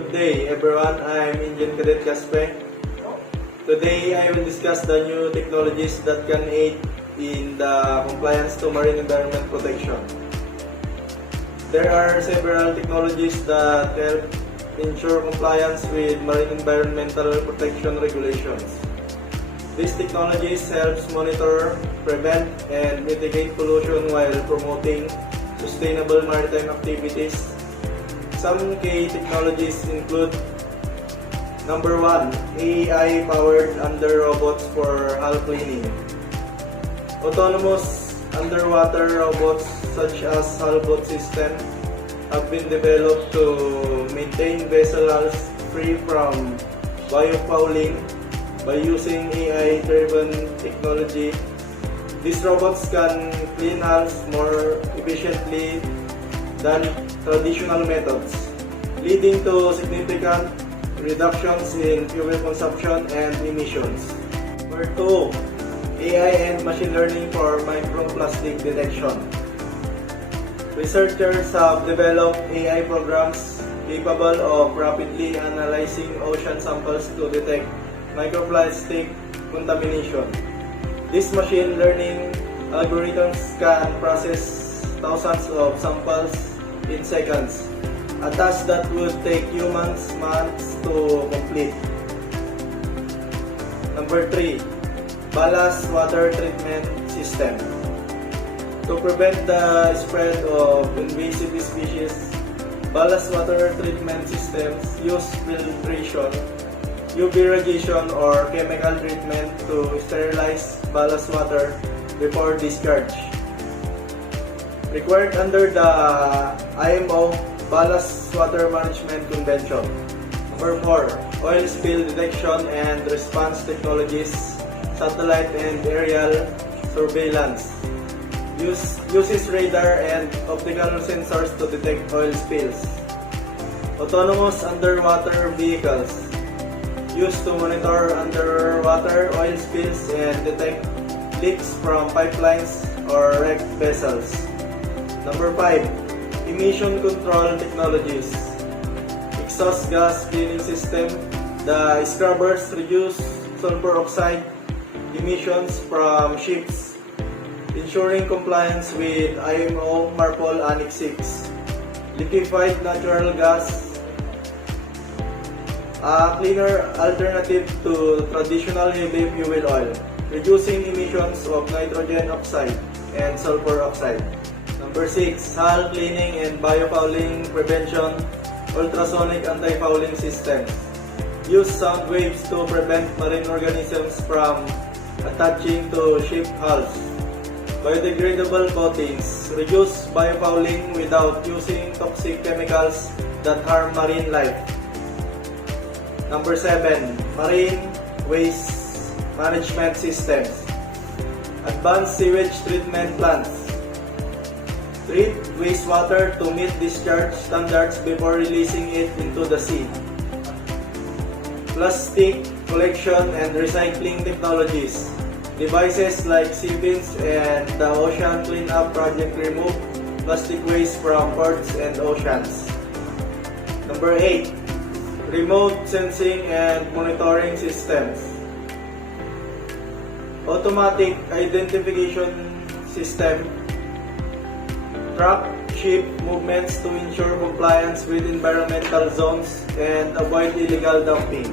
Good day everyone, I'm Indian Cadet Caspe. Today I will discuss the new technologies that can aid in the compliance to marine environment protection. There are several technologies that help ensure compliance with marine environmental protection regulations. These technologies help monitor, prevent, and mitigate pollution while promoting sustainable maritime activities. Some key technologies include: number 1, AI-powered under robots for hull cleaning. Autonomous underwater robots such as hull boat system have been developed to maintain vessel hulls free from biofouling by using AI-driven technology. These robots can clean hulls more efficiently than traditional methods, leading to significant reductions in fuel consumption and emissions. Number 2, AI and machine learning for microplastic detection. Researchers have developed AI programs capable of rapidly analyzing ocean samples to detect microplastic contamination. These machine learning algorithms can process thousands of samples in seconds, a task that would take humans months to complete. Number 3, ballast water treatment system. To prevent the spread of invasive species, ballast water treatment systems use filtration, UV radiation, or chemical treatment to sterilize ballast water before discharge. Required under the IMO Ballast Water Management Convention. Number 4, oil spill detection and response technologies, satellite and aerial surveillance. Uses radar and optical sensors to detect oil spills. Autonomous underwater vehicles, used to monitor underwater oil spills and detect leaks from pipelines or wrecked vessels. Number 5, emission control technologies. Exhaust gas cleaning system. The scrubbers reduce sulfur oxide emissions from ships, ensuring compliance with IMO MARPOL Annex 6. Liquefied natural gas, a cleaner alternative to traditional heavy fuel oil, reducing emissions of nitrogen oxide and sulfur oxide. Number 6, hull cleaning and biofouling prevention, ultrasonic anti-fouling systems. Use sound waves to prevent marine organisms from attaching to ship hulls. Biodegradable coatings, reduce biofouling without using toxic chemicals that harm marine life. Number 7, marine waste management systems. Advanced sewage treatment plants. Treat wastewater to meet discharge standards before releasing it into the sea. Plastic collection and recycling technologies. Devices like sea bins and the Ocean Cleanup Project remove plastic waste from ports and oceans. Number 8, remote sensing and monitoring systems. Automatic identification system track ship movements to ensure compliance with environmental zones and avoid illegal dumping.